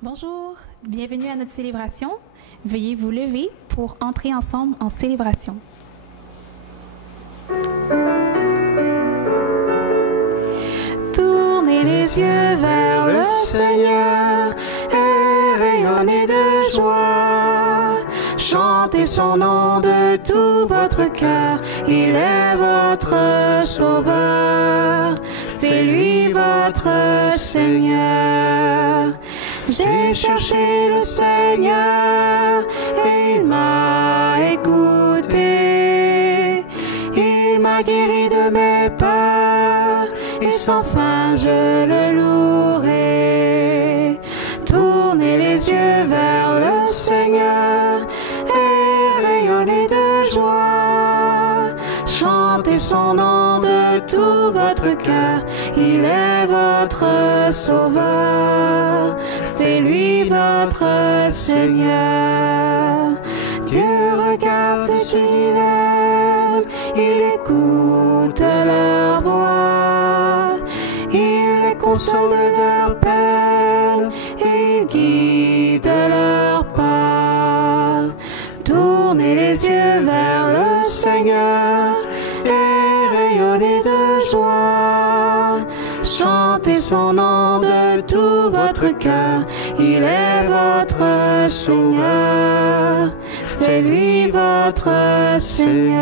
Bonjour, bienvenue à notre célébration. Veuillez vous lever pour entrer ensemble en célébration. Tournez les yeux vers le Seigneur et rayonnez de joie. Chantez son nom de tout votre cœur, il est votre Sauveur, c'est lui votre Seigneur. J'ai cherché le Seigneur et il m'a écouté. Il m'a guéri de mes peurs et sans fin je le louerai. Tournez les yeux vers le Seigneur et rayonnez de joie. Chantez son nom de tout votre cœur, il est votre Sauveur, c'est lui votre Seigneur. Dieu regarde ceux qu'il aime, il écoute leur voix, il les console de leur peine, il guide leur pas. Tournez les yeux vers le Seigneur et rayonnez de joie. Chantez son nom de tout votre cœur, il est votre Sauveur, c'est lui votre Seigneur.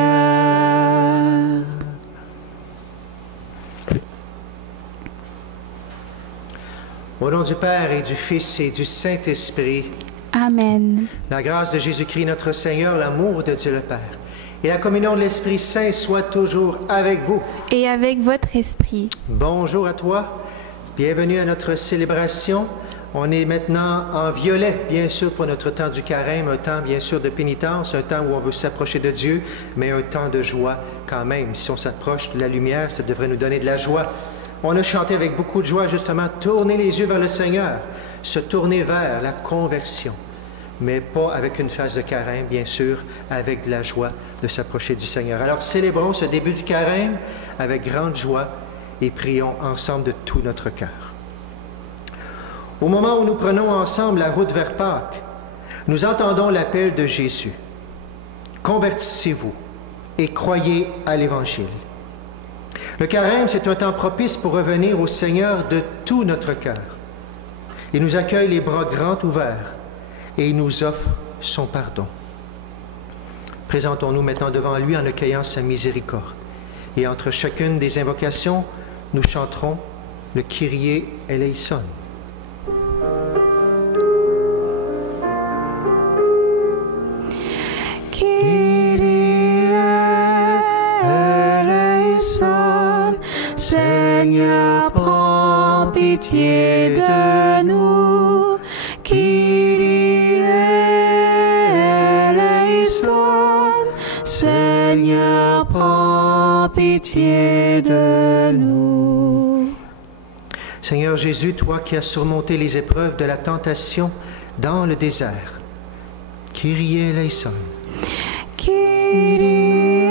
Au nom du Père et du Fils et du Saint-Esprit, Amen. la grâce de Jésus-Christ notre Seigneur, l'amour de Dieu le Père et la communion de l'Esprit Saint soient toujours avec vous. Et avec votre esprit. Bonjour à toi, bienvenue à notre célébration. On est maintenant en violet, bien sûr, pour notre temps du carême, un temps, bien sûr, de pénitence, un temps où on veut s'approcher de Dieu, mais un temps de joie quand même. Si on s'approche de la lumière, ça devrait nous donner de la joie. On a chanté avec beaucoup de joie, justement, tourner les yeux vers le Seigneur, se tourner vers la conversion, mais pas avec une phase de carême, bien sûr, avec de la joie de s'approcher du Seigneur. Alors, célébrons ce début du carême avec grande joie et prions ensemble de tout notre cœur. Au moment où nous prenons ensemble la route vers Pâques, nous entendons l'appel de Jésus. Convertissez-vous et croyez à l'Évangile. Le carême, c'est un temps propice pour revenir au Seigneur de tout notre cœur. Il nous accueille les bras grands ouverts et il nous offre son pardon. Présentons-nous maintenant devant lui en accueillant sa miséricorde. Et entre chacune des invocations, nous chanterons le Kyrie eleison. Kyrie eleison, Seigneur, prends pitié de nous. Kyrie eleison, Seigneur, prends pitié de nous. Seigneur Jésus, toi qui as surmonté les épreuves de la tentation dans le désert, Kyrie eleison. Kyrie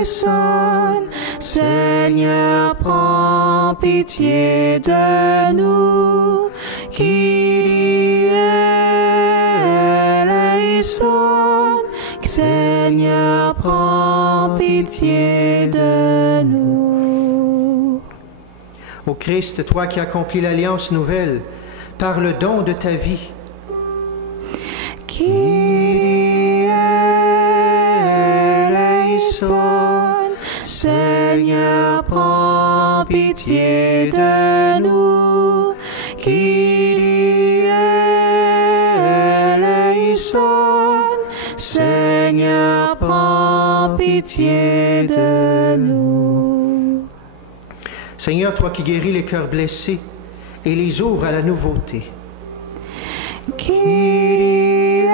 eleison, Seigneur, prends pitié de nous. Kyrie eleison, Seigneur, prends pitié de nous. Ô Christ, toi qui accomplis l'alliance nouvelle par le don de ta vie, Kyrie eleison, Seigneur, prends pitié de nous. Kyrie eleison, Seigneur, prends pitié de nous. Seigneur, toi qui guéris les cœurs blessés et les ouvres à la nouveauté, Kyrie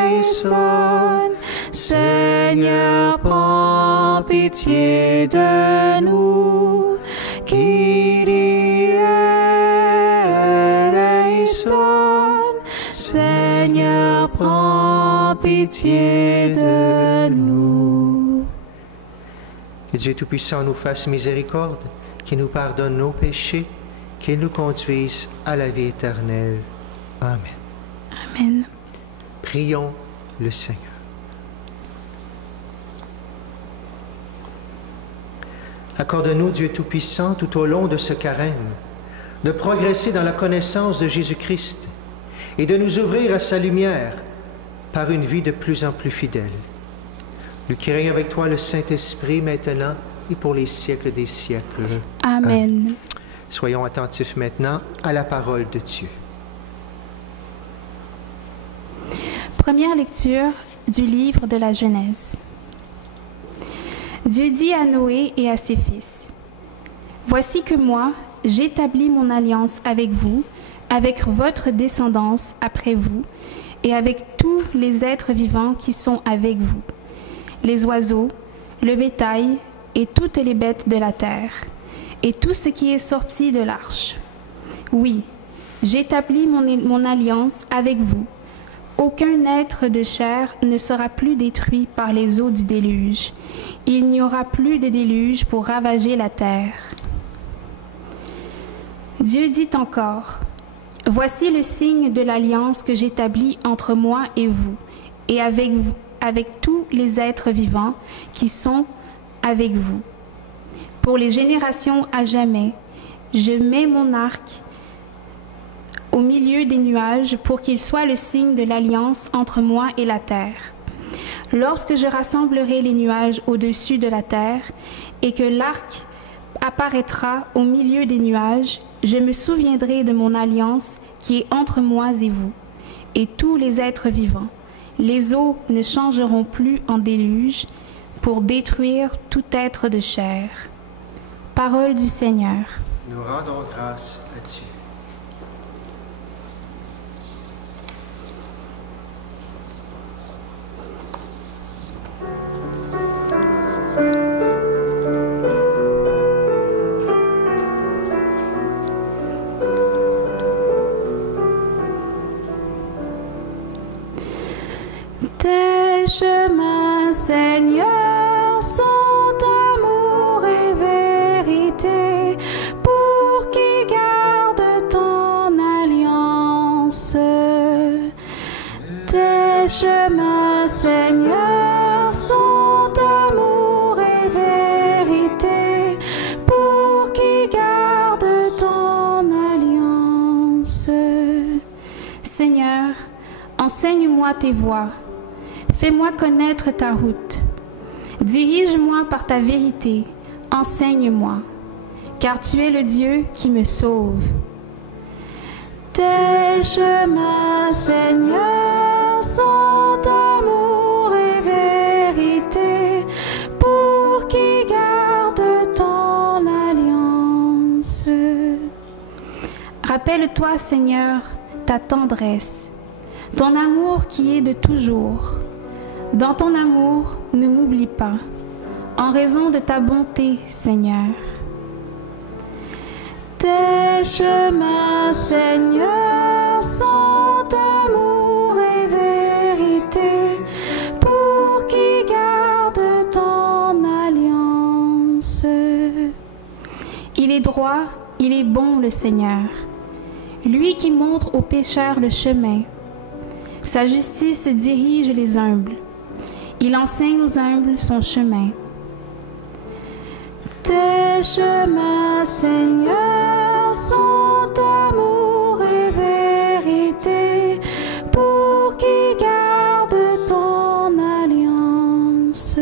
eleison, Seigneur, prends pitié de nous. Kyrie eleison, Seigneur, prends pitié de nous. Que Dieu Tout-Puissant nous fasse miséricorde, qui nous pardonne nos péchés qu'il nous conduise à la vie éternelle. Amen. Amen. Prions le Seigneur. Accorde-nous, Dieu Tout-Puissant, tout au long de ce carême, de progresser dans la connaissance de Jésus-Christ et de nous ouvrir à sa lumière par une vie de plus en plus fidèle. Nous qui régnons avec toi le Saint-Esprit maintenant et pour les siècles des siècles. Amen. Soyons attentifs maintenant à la parole de Dieu. Première lecture du livre de la Genèse. Dieu dit à Noé et à ses fils, « Voici que moi, j'établis mon alliance avec vous, avec votre descendance après vous, et avec tous les êtres vivants qui sont avec vous, les oiseaux, le bétail et toutes les bêtes de la terre, et tout ce qui est sorti de l'arche. Oui, j'établis mon alliance avec vous. Aucun être de chair ne sera plus détruit par les eaux du déluge. Il n'y aura plus de déluge pour ravager la terre. » Dieu dit encore, « Voici le signe de l'alliance que j'établis entre moi et vous, et avec tous les êtres vivants qui sont avec vous. Pour les générations à jamais, je mets mon arc au milieu des nuages pour qu'il soit le signe de l'alliance entre moi et la terre. Lorsque je rassemblerai les nuages au-dessus de la terre et que l'arc apparaîtra au milieu des nuages, je me souviendrai de mon alliance qui est entre moi et vous, et tous les êtres vivants. Les eaux ne changeront plus en déluge pour détruire tout être de chair. » Parole du Seigneur. Nous rendons grâce à Dieu. Tes chemins, Seigneur, sont amour et vérité pour qui garde ton alliance. Tes chemins, Seigneur, sont amour et vérité pour qui garde ton alliance. Seigneur, enseigne-moi tes voies. Fais-moi connaître ta route. Dirige-moi par ta vérité. Enseigne-moi, car tu es le Dieu qui me sauve. Tes chemins, Seigneur, sont amour et vérité pour qui garde ton alliance. Rappelle-toi, Seigneur, ta tendresse, ton amour qui est de toujours. Dans ton amour, ne m'oublie pas, en raison de ta bonté, Seigneur. Tes chemins, Seigneur, sont amour et vérité pour qui garde ton alliance. Il est droit, il est bon, le Seigneur, lui qui montre aux pécheurs le chemin. Sa justice dirige les humbles. Il enseigne aux humbles son chemin. Tes chemins, Seigneur, sont amour et vérité pour qui garde ton alliance.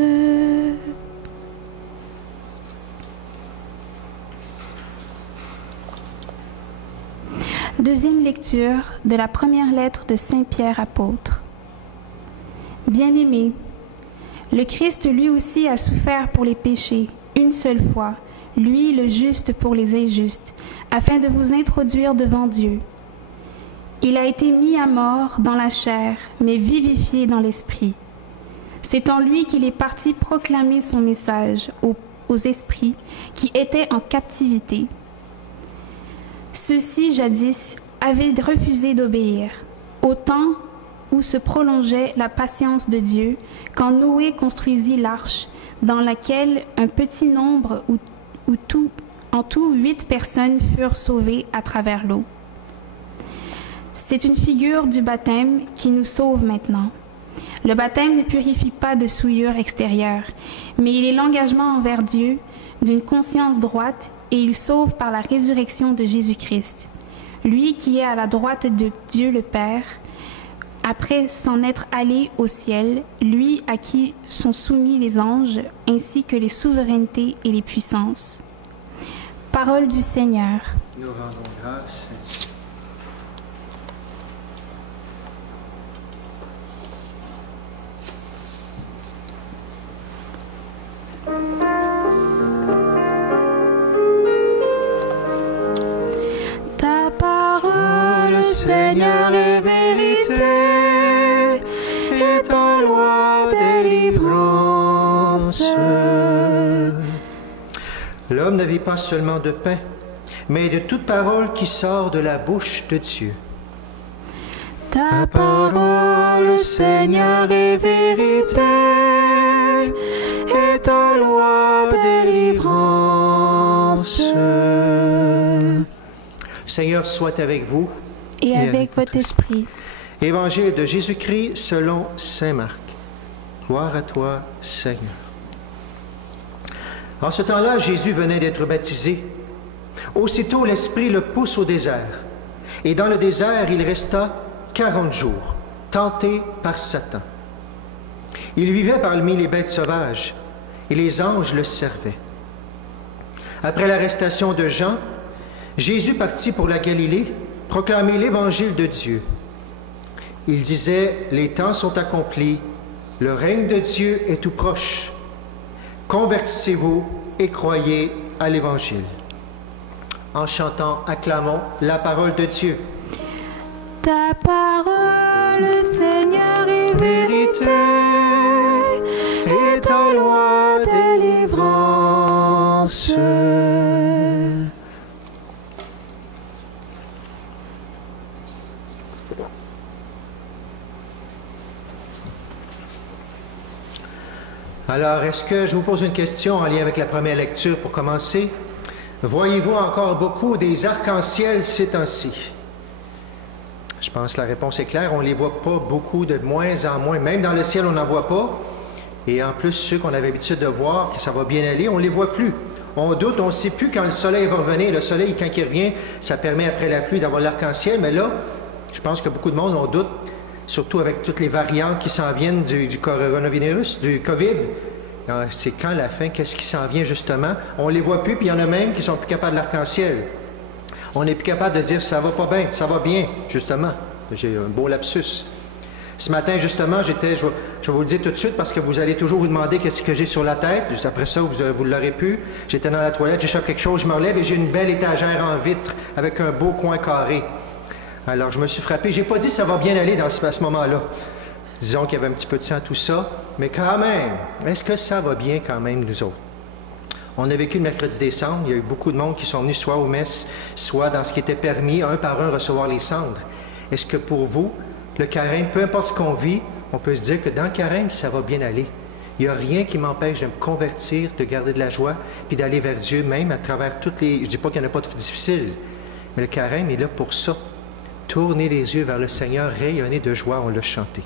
Deuxième lecture de la première lettre de Saint Pierre apôtre. Bien-aimés, le Christ lui aussi a souffert pour les péchés, une seule fois, lui le juste pour les injustes, afin de vous introduire devant Dieu. Il a été mis à mort dans la chair, mais vivifié dans l'esprit. C'est en lui qu'il est parti proclamer son message aux esprits qui étaient en captivité. Ceux-ci, jadis, avaient refusé d'obéir, au temps où se prolongeait la patience de Dieu, quand Noé construisit l'arche, dans laquelle un petit nombre où tout En tout, 8 personnes furent sauvées à travers l'eau. C'est une figure du baptême qui nous sauve maintenant. Le baptême ne purifie pas de souillure extérieure, mais il est l'engagement envers Dieu d'une conscience droite et il sauve par la résurrection de Jésus-Christ. Lui qui est à la droite de Dieu le Père, après s'en être allé au ciel, lui à qui sont soumis les anges, ainsi que les souverainetés et les puissances. Parole du Seigneur. Nous rendons grâce. Ta parole, Seigneur, est vérité, et ta loi délivrance. L'homme ne vit pas seulement de pain, mais de toute parole qui sort de la bouche de Dieu. Ta parole, Seigneur, est vérité, et ta loi délivrance. Seigneur soit avec vous. Et avec votre esprit. Évangile de Jésus-Christ selon saint Marc. Gloire à toi, Seigneur. En ce temps-là, Jésus venait d'être baptisé. Aussitôt, l'Esprit le pousse au désert. Et dans le désert, il resta 40 jours, tenté par Satan. Il vivait parmi les bêtes sauvages, et les anges le servaient. Après l'arrestation de Jean, Jésus partit pour la Galilée, proclamer l'Évangile de Dieu. Il disait, « Les temps sont accomplis, le règne de Dieu est tout proche. Convertissez-vous et croyez à l'Évangile. » En chantant, acclamons la parole de Dieu. Ta parole, Seigneur, est vérité, et ta loi délivrance. Alors, est-ce que je vous pose une question en lien avec la première lecture pour commencer? Voyez-vous encore beaucoup des arcs-en-ciel ces temps-ci? Je pense que la réponse est claire. On ne les voit pas beaucoup, de moins en moins. Même dans le ciel, on n'en voit pas. Et en plus, ceux qu'on avait l'habitude de voir, que ça va bien aller, on ne les voit plus. On doute, on ne sait plus quand le soleil va revenir. Le soleil, quand il revient, ça permet après la pluie d'avoir l'arc-en-ciel. Mais là, je pense que beaucoup de monde, on doute, surtout avec toutes les variantes qui s'en viennent du coronavirus, du COVID. C'est quand la fin? Qu'est-ce qui s'en vient justement? On ne les voit plus, puis il y en a même qui sont plus capables de l'arc-en-ciel. On n'est plus capable de dire « ça va pas bien », ça va bien, justement. J'ai un beau lapsus. Ce matin, justement, je vais vous le dire tout de suite parce que vous allez toujours vous demander qu'est-ce que j'ai sur la tête. Juste après ça, vous l'aurez pu. J'étais dans la toilette, j'échappe quelque chose, je me relève et j'ai une belle étagère en vitre avec un beau coin carré. Alors, je me suis frappé. J'ai pas dit « ça va bien aller » à ce moment-là. Disons qu'il y avait un petit peu de sang, tout ça. Mais quand même, est-ce que ça va bien quand même, nous autres? On a vécu le mercredi des cendres. Il y a eu beaucoup de monde qui sont venus soit aux messes, soit dans ce qui était permis, un par un, recevoir les cendres. Est-ce que pour vous, le carême, peu importe ce qu'on vit, on peut se dire que dans le carême, ça va bien aller? Il n'y a rien qui m'empêche de me convertir, de garder de la joie, puis d'aller vers Dieu, même à travers toutes les... Je ne dis pas qu'il n'y en a pas de difficile, mais le carême est là pour ça. Tourner les yeux vers le Seigneur, rayonner de joie, on l'a chanté.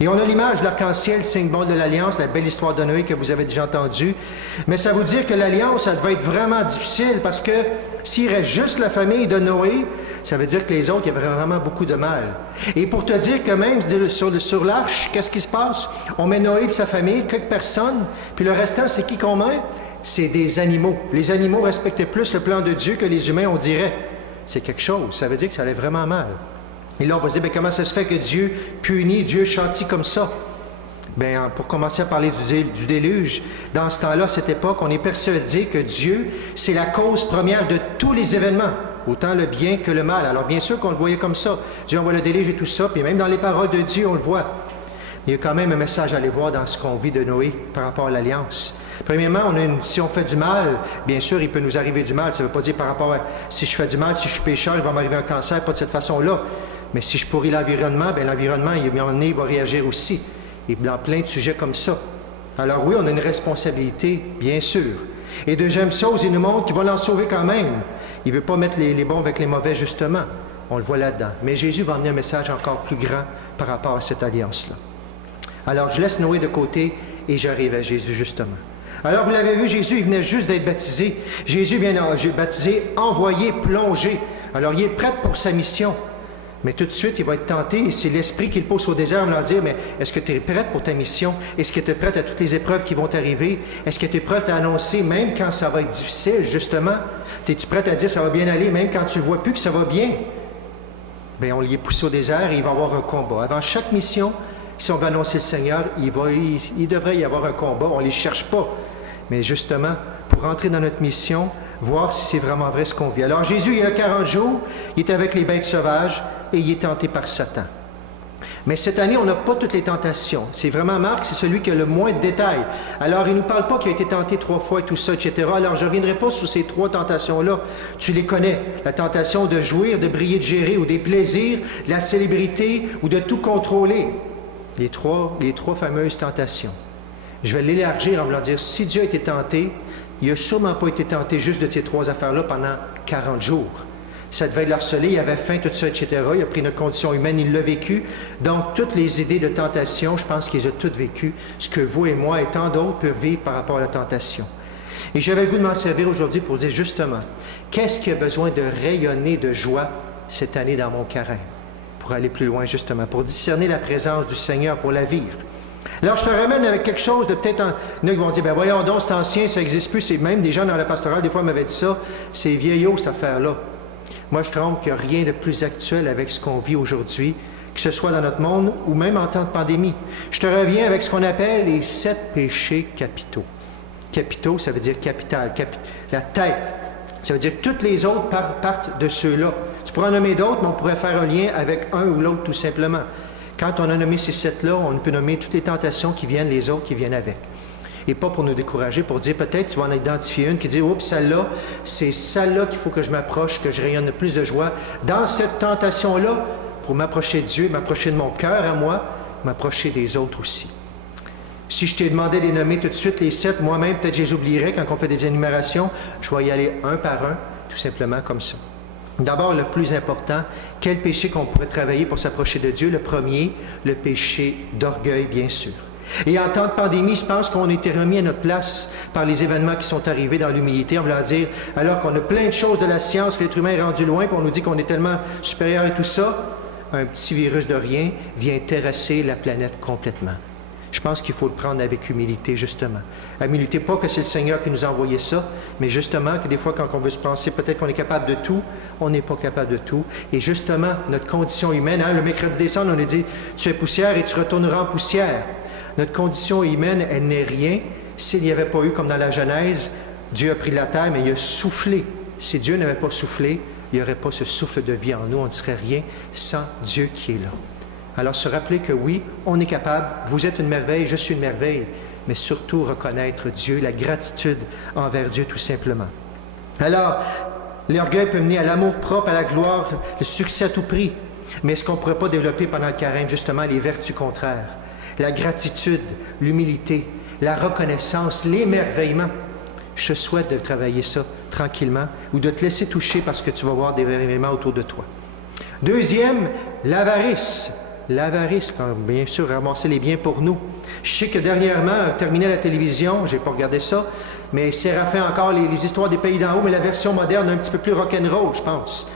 Et on a l'image de l'arc-en-ciel, symbole de l'Alliance, la belle histoire de Noé que vous avez déjà entendue. Mais ça veut dire que l'Alliance, ça devait être vraiment difficile parce que s'il reste juste la famille de Noé, ça veut dire que les autres, il y avait vraiment beaucoup de mal. Et pour te dire que même sur l'arche, qu'est-ce qui se passe? On met Noé et sa famille, quelques personnes, puis le restant, c'est qui qu'on met? C'est des animaux. Les animaux respectaient plus le plan de Dieu que les humains, on dirait. C'est quelque chose. Ça veut dire que ça allait vraiment mal. Et là, on va se dire, bien, comment ça se fait que Dieu punit, Dieu châtie comme ça? Bien, pour commencer à parler du déluge, dans ce temps-là, à cette époque, on est persuadé que Dieu, c'est la cause première de tous les événements, autant le bien que le mal. Alors, bien sûr qu'on le voyait comme ça. Dieu envoie le déluge et tout ça, puis même dans les paroles de Dieu, on le voit. Il y a quand même un message à aller voir dans ce qu'on vit de Noé par rapport à l'Alliance. Premièrement, si on fait du mal, bien sûr, il peut nous arriver du mal. Ça ne veut pas dire par rapport à si je fais du mal, si je suis pécheur, il va m'arriver un cancer, pas de cette façon-là. Mais si je pourris l'environnement, bien l'environnement, il va réagir aussi. Et dans plein de sujets comme ça. Alors oui, on a une responsabilité, bien sûr. Et deuxième chose, il nous montre qu'il va l'en sauver quand même. Il ne veut pas mettre les bons avec les mauvais, justement. On le voit là-dedans. Mais Jésus va emmener un message encore plus grand par rapport à cette alliance-là. Alors, je laisse Noé de côté et j'arrive à Jésus, justement. Alors, vous l'avez vu, Jésus, il venait juste d'être baptisé. Jésus vient baptiser, envoyé, plongé. Alors, il est prêt pour sa mission. Mais tout de suite, il va être tenté, et c'est l'esprit qui le pousse au désert, il va leur dire, mais est-ce que tu es prête pour ta mission? Est-ce que tu es prête à toutes les épreuves qui vont t'arriver? Est-ce que tu es prête à annoncer, même quand ça va être difficile, justement? Es-tu prête à dire, ça va bien aller, même quand tu ne vois plus que ça va bien? Bien, on l'y est poussé au désert et il va y avoir un combat. Avant chaque mission, si on va annoncer le Seigneur, il devrait y avoir un combat. On ne les cherche pas. Mais justement, pour entrer dans notre mission, voir si c'est vraiment vrai ce qu'on vit. Alors Jésus, il a 40 jours, il est avec les bêtes sauvages et il est tenté par Satan. Mais cette année, on n'a pas toutes les tentations. C'est vraiment Marc, c'est celui qui a le moins de détails. Alors, il ne nous parle pas qu'il a été tenté 3 fois et tout ça, etc. Alors, je ne reviendrai pas sur ces 3 tentations-là. Tu les connais. La tentation de jouir, de briller, de gérer, ou des plaisirs, de la célébrité, ou de tout contrôler. Les trois fameuses tentations. Je vais l'élargir en voulant dire, si Dieu a été tenté, il n'a sûrement pas été tenté juste de ces 3 affaires-là pendant 40 jours. Ça devait le harceler, il avait faim, tout ça, etc. Il a pris notre condition humaine, il l'a vécu. Donc, toutes les idées de tentation, je pense qu'ils ont toutes vécues, ce que vous et moi et tant d'autres peuvent vivre par rapport à la tentation. Et j'avais le goût de m'en servir aujourd'hui pour dire justement, qu'est-ce qui a besoin de rayonner de joie cette année dans mon carême? Pour aller plus loin, justement, pour discerner la présence du Seigneur, pour la vivre. Alors, je te ramène avec quelque chose de peut-être... Il y en a qui vont dire, ben voyons donc, c'est ancien, ça n'existe plus. C'est même des gens dans la pastorale, des fois, m'avaient dit ça. C'est vieillot, cette affaire-là. Moi, je trouve qu'il n'y a rien de plus actuel avec ce qu'on vit aujourd'hui, que ce soit dans notre monde ou même en temps de pandémie. Je te reviens avec ce qu'on appelle les 7 péchés capitaux. Capitaux, ça veut dire capital, la tête. Ça veut dire que toutes les autres partent de ceux-là. Tu pourrais en nommer d'autres, mais on pourrait faire un lien avec un ou l'autre tout simplement. Quand on a nommé ces 7-là, on peut nommer toutes les tentations qui viennent, les autres qui viennent avec. Et pas pour nous décourager, pour dire peut-être tu vas en identifier une qui dit « Oups, celle-là, c'est celle-là qu'il faut que je m'approche, que je rayonne plus de joie. » Dans cette tentation-là, pour m'approcher de Dieu, m'approcher de mon cœur à moi, m'approcher des autres aussi. Si je t'ai demandé de les nommer tout de suite, les 7, moi-même, peut-être je les oublierais quand on fait des énumérations, je vais y aller un par un, tout simplement comme ça. D'abord, le plus important, quel péché qu'on pourrait travailler pour s'approcher de Dieu? Le premier, le péché d'orgueil, bien sûr. Et en temps de pandémie, je pense qu'on a été remis à notre place par les événements qui sont arrivés dans l'humilité, en voulant dire, alors qu'on a plein de choses de la science, que l'être humain est rendu loin, puis on nous dit qu'on est tellement supérieur et tout ça, un petit virus de rien vient terrasser la planète complètement. Je pense qu'il faut le prendre avec humilité, justement. Humilité, pas que c'est le Seigneur qui nous a envoyé ça, mais justement que des fois, quand on veut se penser peut-être qu'on est capable de tout, on n'est pas capable de tout. Et justement, notre condition humaine, le mercredi décembre, on a dit, tu es poussière et tu retourneras en poussière. Notre condition humaine, elle n'est rien. S'il n'y avait pas eu, comme dans la Genèse, Dieu a pris la terre, mais il a soufflé. Si Dieu n'avait pas soufflé, il n'y aurait pas ce souffle de vie en nous. On ne serait rien sans Dieu qui est là. Alors, se rappeler que oui, on est capable, vous êtes une merveille, je suis une merveille, mais surtout reconnaître Dieu, la gratitude envers Dieu tout simplement. Alors, l'orgueil peut mener à l'amour propre, à la gloire, le succès à tout prix. Mais est-ce qu'on ne pourrait pas développer pendant le carême justement les vertus contraires? La gratitude, l'humilité, la reconnaissance, l'émerveillement. Je te souhaite de travailler ça tranquillement ou de te laisser toucher parce que tu vas voir des événements autour de toi. Deuxième, l'avarice. L'avarice, bien sûr, ramasser les biens pour nous. Je sais que dernièrement, terminé la télévision, je n'ai pas regardé ça, mais Séraphin encore, les histoires des pays d'en haut, mais la version moderne, un petit peu plus rock'n'roll, je pense.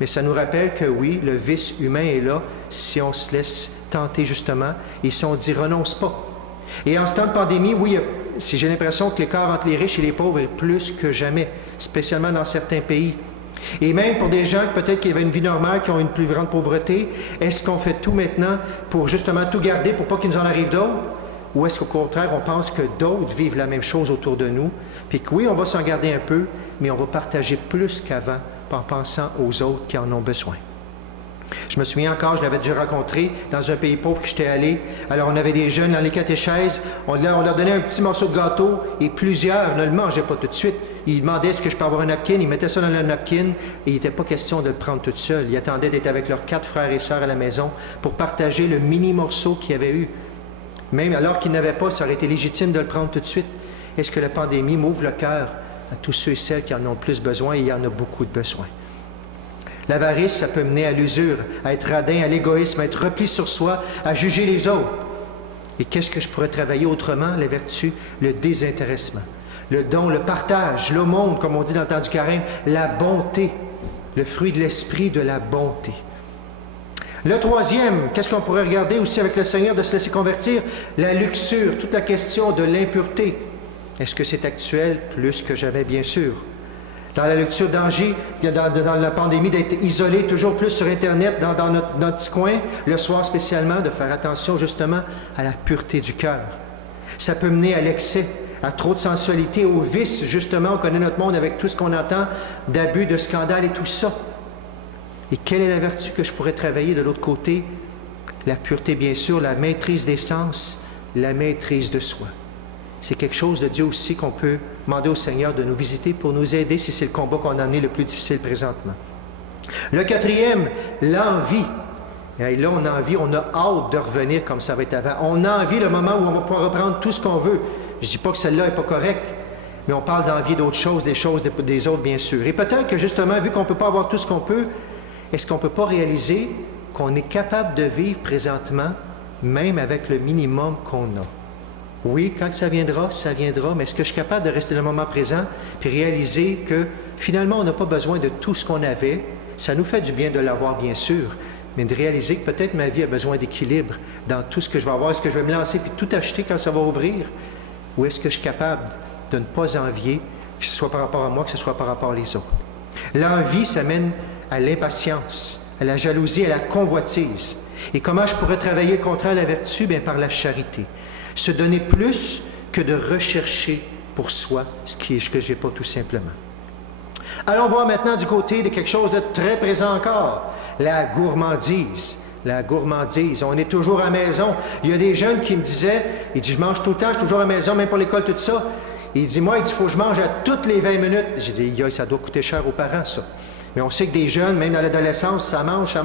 Mais ça nous rappelle que oui, le vice humain est là si on se laisse tenter justement et si on dit renonce pas. Et en ce temps de pandémie, oui, j'ai l'impression que l'écart entre les riches et les pauvres est plus que jamais, spécialement dans certains pays. Et même pour des gens peut-être qui avaient une vie normale, qui ont une plus grande pauvreté, est-ce qu'on fait tout maintenant pour justement tout garder pour pas qu'il nous en arrive d'autres? Ou est-ce qu'au contraire, on pense que d'autres vivent la même chose autour de nous? Puis que oui, on va s'en garder un peu, mais on va partager plus qu'avant en pensant aux autres qui en ont besoin. Je me souviens encore, je l'avais déjà rencontré dans un pays pauvre que j'étais allé. Alors, on avait des jeunes dans les catéchèses. On leur donnait un petit morceau de gâteau et plusieurs ne le mangeaient pas tout de suite. Ils demandaient est-ce que je peux avoir un napkin. Ils mettaient ça dans le napkin et il n'était pas question de le prendre tout seul. Ils attendaient d'être avec leurs 4 frères et sœurs à la maison pour partager le mini morceau qu'il y avait eu. Même alors qu'il n'avait pas, ça aurait été légitime de le prendre tout de suite. Est-ce que la pandémie m'ouvre le cœur à tous ceux et celles qui en ont plus besoin, et il y en a beaucoup de besoin. L'avarice, ça peut mener à l'usure, à être radin, à l'égoïsme, à être repli sur soi, à juger les autres. Et qu'est-ce que je pourrais travailler autrement? Les vertus, le désintéressement, le don, le partage, l'aumône, comme on dit dans le temps du carême, la bonté, le fruit de l'esprit de la bonté. Le troisième, qu'est-ce qu'on pourrait regarder aussi avec le Seigneur de se laisser convertir? La luxure, toute la question de l'impureté. Est-ce que c'est actuel? Plus que jamais, bien sûr. Dans la lecture d'Angers, dans la pandémie, d'être isolé toujours plus sur Internet, dans notre petit coin, le soir spécialement, de faire attention justement à la pureté du cœur. Ça peut mener à l'excès, à trop de sensualité, au vice, justement. On connaît notre monde avec tout ce qu'on entend, d'abus, de scandales et tout ça. Et quelle est la vertu que je pourrais travailler de l'autre côté? La pureté, bien sûr, la maîtrise des sens, la maîtrise de soi. C'est quelque chose de Dieu aussi qu'on peut demander au Seigneur de nous visiter pour nous aider si c'est le combat qu'on a amené le plus difficile présentement. Le quatrième, l'envie. Et là, on a envie, on a hâte de revenir comme ça va être avant. On a envie le moment où on va pouvoir reprendre tout ce qu'on veut. Je ne dis pas que celle-là n'est pas correcte, mais on parle d'envie d'autres choses, des choses des autres, bien sûr. Et peut-être que justement, vu qu'on ne peut pas avoir tout ce qu'on peut, est-ce qu'on ne peut pas réaliser qu'on est capable de vivre présentement, même avec le minimum qu'on a? Oui, quand ça viendra, mais est-ce que je suis capable de rester dans le moment présent puis réaliser que finalement, on n'a pas besoin de tout ce qu'on avait? Ça nous fait du bien de l'avoir, bien sûr, mais de réaliser que peut-être ma vie a besoin d'équilibre dans tout ce que je vais avoir. Est-ce que je vais me lancer puis tout acheter quand ça va ouvrir? Ou est-ce que je suis capable de ne pas envier, que ce soit par rapport à moi, que ce soit par rapport aux autres? L'envie, ça mène à l'impatience, à la jalousie, à la convoitise. Et comment je pourrais travailler le contraire de la vertu? Bien, par la charité. Se donner plus que de rechercher pour soi ce que je n'ai pas tout simplement. Allons voir maintenant du côté de quelque chose de très présent encore, la gourmandise. La gourmandise. On est toujours à la maison. Il y a des jeunes qui me disaient, il dit, je mange tout le temps, je suis toujours à la maison, même pour l'école, tout ça. Il dit, moi, il faut que je mange à toutes les 20 minutes. J'ai dit, ça doit coûter cher aux parents, ça. Mais on sait que des jeunes, même dans l'adolescence, ça mange.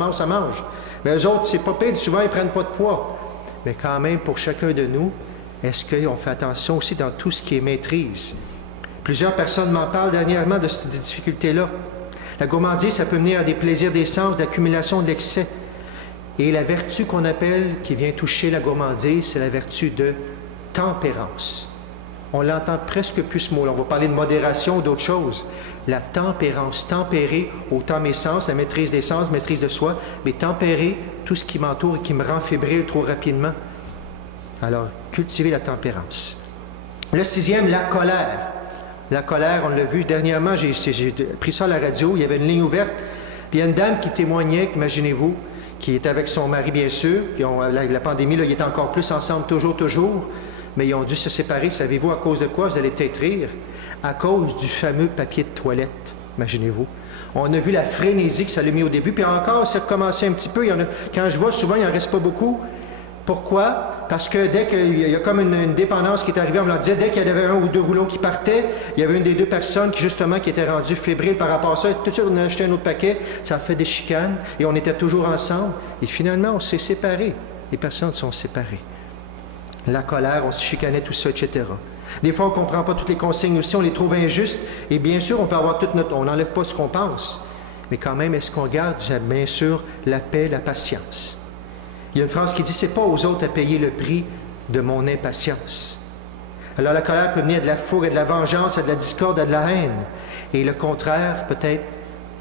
Mais eux autres, c'est pas pire, souvent, ils ne prennent pas de poids. Mais quand même, pour chacun de nous, est-ce qu'on fait attention aussi dans tout ce qui est maîtrise? Plusieurs personnes m'en parlent dernièrement de ces difficultés-là. La gourmandise, ça peut mener à des plaisirs des sens, d'accumulation de l'excès. Et la vertu qu'on appelle, qui vient toucher la gourmandise, c'est la vertu de tempérance. On l'entend presque plus ce mot-là. On va parler de modération ou d'autres choses. La tempérance, tempérer autant mes sens, la maîtrise des sens, maîtrise de soi, mais tempérer tout ce qui m'entoure et qui me rend fébrile trop rapidement. Alors, cultiver la tempérance. Le sixième, la colère. La colère, on l'a vu dernièrement, j'ai pris ça à la radio, il y avait une ligne ouverte, puis il y a une dame qui témoignait, imaginez-vous, qui est avec son mari, bien sûr, la pandémie, là, ils étaient encore plus ensemble, toujours, mais ils ont dû se séparer. Savez-vous à cause de quoi? Vous allez peut-être rire. À cause du fameux papier de toilette, imaginez-vous. On a vu la frénésie que ça l'a mis au début, puis encore, ça a commencé un petit peu. Quand je vois, souvent, il n'en reste pas beaucoup. Pourquoi? Parce que dès qu'il y a comme une dépendance qui est arrivée, on me l'a disait, dès qu'il y avait un ou deux rouleaux qui partaient, il y avait une des deux personnes qui, justement, qui était rendue fébrile par rapport à ça. Tout de suite, on a acheté un autre paquet, ça a fait des chicanes, et on était toujours ensemble. Et finalement, on s'est séparés. Les personnes sont séparées. La colère, on se chicanait, tout ça, etc. Des fois, on ne comprend pas toutes les consignes aussi, on les trouve injustes, et bien sûr, on peut avoir toute notre... On n'enlève pas ce qu'on pense, mais quand même, est-ce qu'on garde, bien sûr, la paix, la patience? Il y a une phrase qui dit, c'est pas aux autres à payer le prix de mon impatience. Alors, la colère peut mener à de la fougue, à de la vengeance, à de la discorde, à de la haine. Et le contraire, peut-être,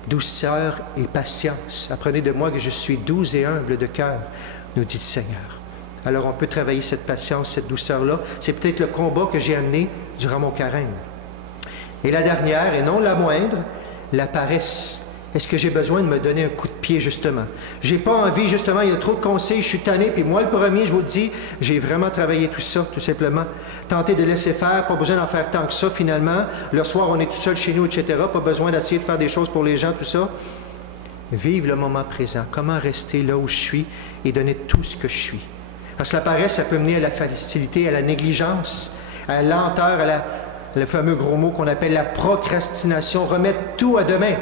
douceur et patience. Apprenez de moi que je suis doux et humble de cœur, nous dit le Seigneur. Alors, on peut travailler cette patience, cette douceur-là. C'est peut-être le combat que j'ai amené durant mon carême. Et la dernière, et non la moindre, la paresse. Est-ce que j'ai besoin de me donner un coup de pied, justement? J'ai pas envie, justement, il y a trop de conseils, je suis tanné, puis moi, le premier, je vous le dis, j'ai vraiment travaillé tout ça, tout simplement. Tenter de laisser faire, pas besoin d'en faire tant que ça, finalement. Le soir, on est tout seul chez nous, etc. Pas besoin d'essayer de faire des choses pour les gens, tout ça. Vivre le moment présent. Comment rester là où je suis et donner tout ce que je suis? Parce que la paresse, ça peut mener à la facilité, à la négligence, à la lenteur, le fameux gros mot qu'on appelle la procrastination, remettre tout à demain.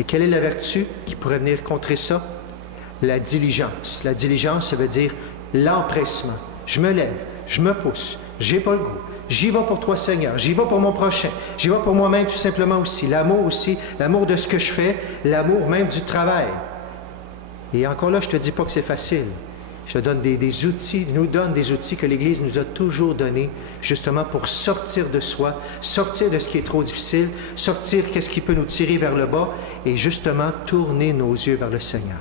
Et quelle est la vertu qui pourrait venir contrer ça? La diligence. La diligence, ça veut dire l'empressement. Je me lève, je me pousse, j'ai pas le goût. J'y vais pour toi, Seigneur. J'y vais pour mon prochain. J'y vais pour moi-même tout simplement aussi. L'amour de ce que je fais, l'amour même du travail. Et encore là, je ne te dis pas que c'est facile. Je te donne des outils, nous donne des outils que l'Église nous a toujours donnés, justement pour sortir de soi, sortir de ce qui est trop difficile, sortir qu'est-ce qui peut nous tirer vers le bas et justement tourner nos yeux vers le Seigneur.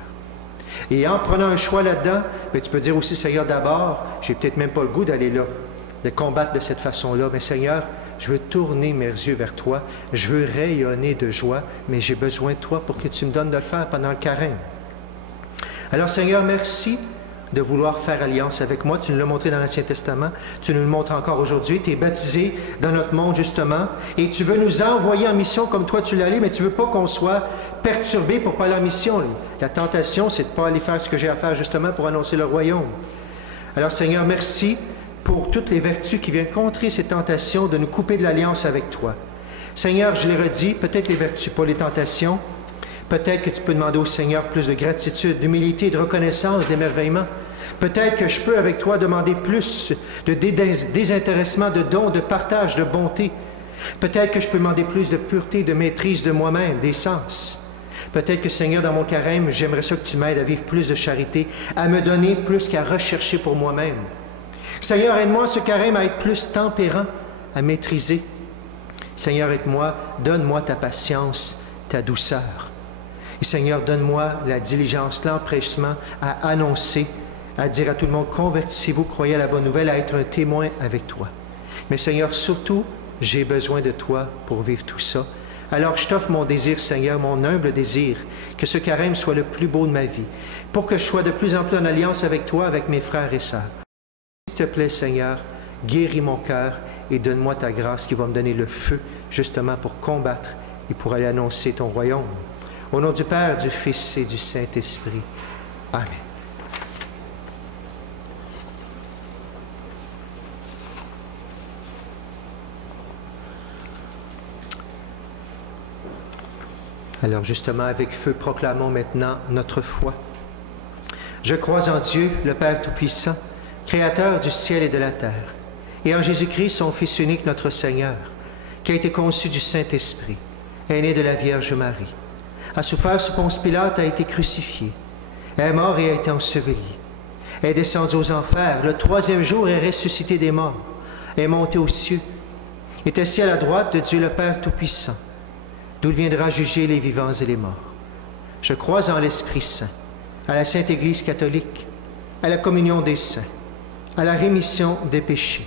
Et en prenant un choix là-dedans, bien, tu peux dire aussi, Seigneur, d'abord, j'ai peut-être même pas le goût d'aller là, de combattre de cette façon-là. Mais Seigneur, je veux tourner mes yeux vers toi, je veux rayonner de joie, mais j'ai besoin de toi pour que tu me donnes de le faire pendant le carême. Alors Seigneur, merci de vouloir faire alliance avec moi. Tu nous l'as montré dans l'Ancien Testament, tu nous le montres encore aujourd'hui. Tu es baptisé dans notre monde justement, et tu veux nous envoyer en mission comme toi tu l'as allé, mais tu ne veux pas qu'on soit perturbé pour ne pas aller en mission. La tentation, c'est de ne pas aller faire ce que j'ai à faire justement pour annoncer le royaume. Alors Seigneur, merci pour toutes les vertus qui viennent contrer ces tentations de nous couper de l'alliance avec toi. Seigneur, je l'ai redit, peut-être les vertus, pas les tentations. Peut-être que tu peux demander au Seigneur plus de gratitude, d'humilité, de reconnaissance, d'émerveillement. Peut-être que je peux avec toi demander plus de désintéressement, de dons, de partage, de bonté. Peut-être que je peux demander plus de pureté, de maîtrise de moi-même, des sens. Peut-être que Seigneur, dans mon carême, j'aimerais ça que tu m'aides à vivre plus de charité, à me donner plus qu'à rechercher pour moi-même. Seigneur, aide-moi ce carême à être plus tempérant, à maîtriser. Seigneur, aide-moi, donne-moi ta patience, ta douceur. Et Seigneur, donne-moi la diligence, l'empressement à annoncer, à dire à tout le monde, convertissez-vous, croyez à la bonne nouvelle, à être un témoin avec toi. Mais Seigneur, surtout, j'ai besoin de toi pour vivre tout ça. Alors je t'offre mon désir, Seigneur, mon humble désir, que ce carême soit le plus beau de ma vie, pour que je sois de plus en plus en alliance avec toi, avec mes frères et sœurs. S'il te plaît, Seigneur, guéris mon cœur et donne-moi ta grâce qui va me donner le feu, justement, pour combattre et pour aller annoncer ton royaume. Au nom du Père, du Fils et du Saint-Esprit. Amen. Alors justement, avec feu, proclamons maintenant notre foi. Je crois en Dieu, le Père Tout-Puissant, Créateur du ciel et de la terre, et en Jésus-Christ, son Fils unique, notre Seigneur, qui a été conçu du Saint-Esprit, est né de la Vierge Marie, a souffert sous Ponce Pilate, a été crucifié, est mort et a été enseveli, est descendu aux enfers, le troisième jour est ressuscité des morts, est monté aux cieux, est assis à la droite de Dieu le Père Tout-Puissant, d'où il viendra juger les vivants et les morts. Je crois en l'Esprit Saint, à la Sainte Église catholique, à la communion des saints, à la rémission des péchés,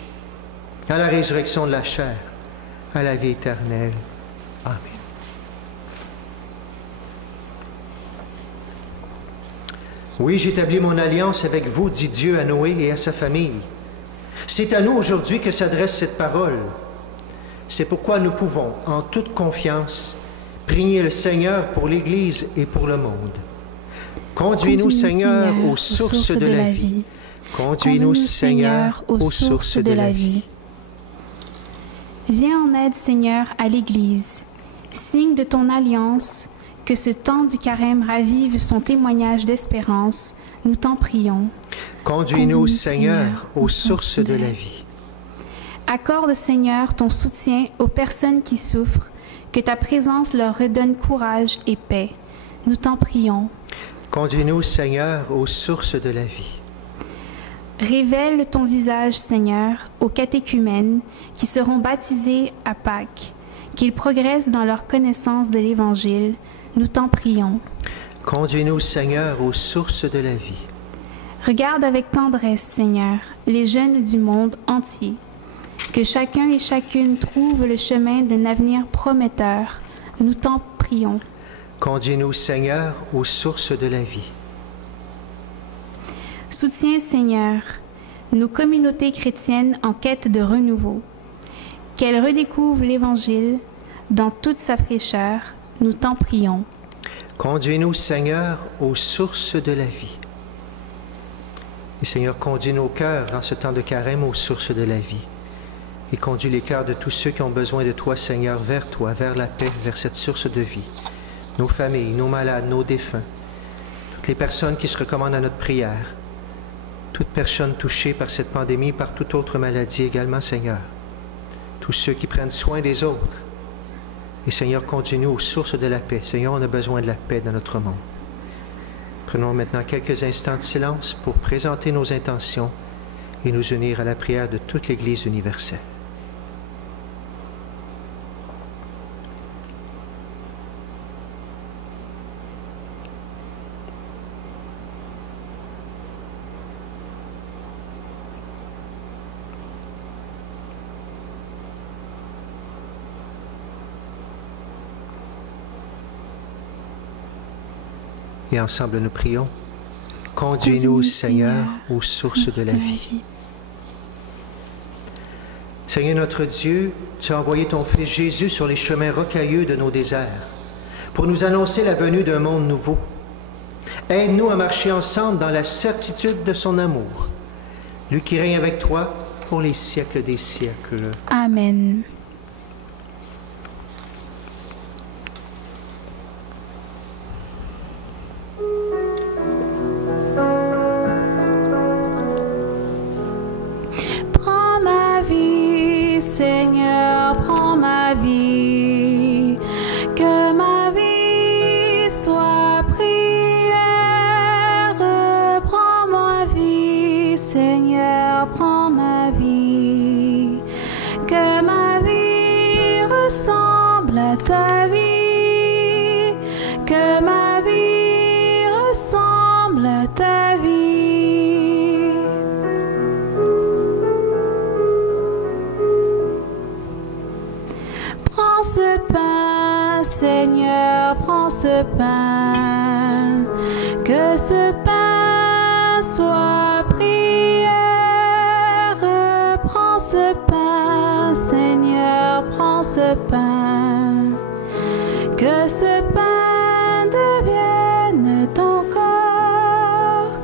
à la résurrection de la chair, à la vie éternelle. Amen. Oui, j'établis mon alliance avec vous, dit Dieu à Noé et à sa famille. C'est à nous aujourd'hui que s'adresse cette parole. C'est pourquoi nous pouvons, en toute confiance, prier le Seigneur pour l'Église et pour le monde. Conduis-nous, Seigneur, aux sources de la vie. Conduis-nous, Seigneur, aux sources de la vie. Viens en aide, Seigneur, à l'Église. Signe de ton alliance, que ce temps du carême ravive son témoignage d'espérance, nous t'en prions. Conduis-nous, Seigneur, aux sources de la vie. Accorde, Seigneur, ton soutien aux personnes qui souffrent, que ta présence leur redonne courage et paix. Nous t'en prions. Conduis-nous, Seigneur, aux sources de la vie. Révèle ton visage, Seigneur, aux catéchumènes qui seront baptisés à Pâques, qu'ils progressent dans leur connaissance de l'Évangile. Nous t'en prions. Conduis-nous, Seigneur, aux sources de la vie. Regarde avec tendresse, Seigneur, les jeunes du monde entier, que chacun et chacune trouve le chemin d'un avenir prometteur. Nous t'en prions. Conduis-nous, Seigneur, aux sources de la vie. Soutiens, Seigneur, nos communautés chrétiennes en quête de renouveau. Qu'elles redécouvrent l'Évangile dans toute sa fraîcheur. Nous t'en prions. Conduis-nous, Seigneur, aux sources de la vie. Et Seigneur, conduis nos cœurs en ce temps de carême aux sources de la vie. Et conduis les cœurs de tous ceux qui ont besoin de toi, Seigneur, vers toi, vers la paix, vers cette source de vie. Nos familles, nos malades, nos défunts, toutes les personnes qui se recommandent à notre prière. toute personne touchée par cette pandémie, par toute autre maladie également, Seigneur. Tous ceux qui prennent soin des autres. Et Seigneur, conduis-nous aux sources de la paix. Seigneur, on a besoin de la paix dans notre monde. Prenons maintenant quelques instants de silence pour présenter nos intentions et nous unir à la prière de toute l'Église universelle. Et ensemble, nous prions. Conduis-nous, Seigneur, aux sources de la vie. Seigneur notre Dieu, tu as envoyé ton Fils Jésus sur les chemins rocailleux de nos déserts pour nous annoncer la venue d'un monde nouveau. Aide-nous à marcher ensemble dans la certitude de son amour. Lui qui règne avec toi pour les siècles des siècles. Amen. Seigneur, prends ma vie, que ma vie soit prière. Prends ma vie, Seigneur, prends ma vie, que ma vie ressemble à ta vie, que ma vie ressemble à ta vie. Prends ce pain, Seigneur, prends ce pain, que ce pain soit prière. Prends ce pain, Seigneur, prends ce pain, que ce pain devienne ton corps,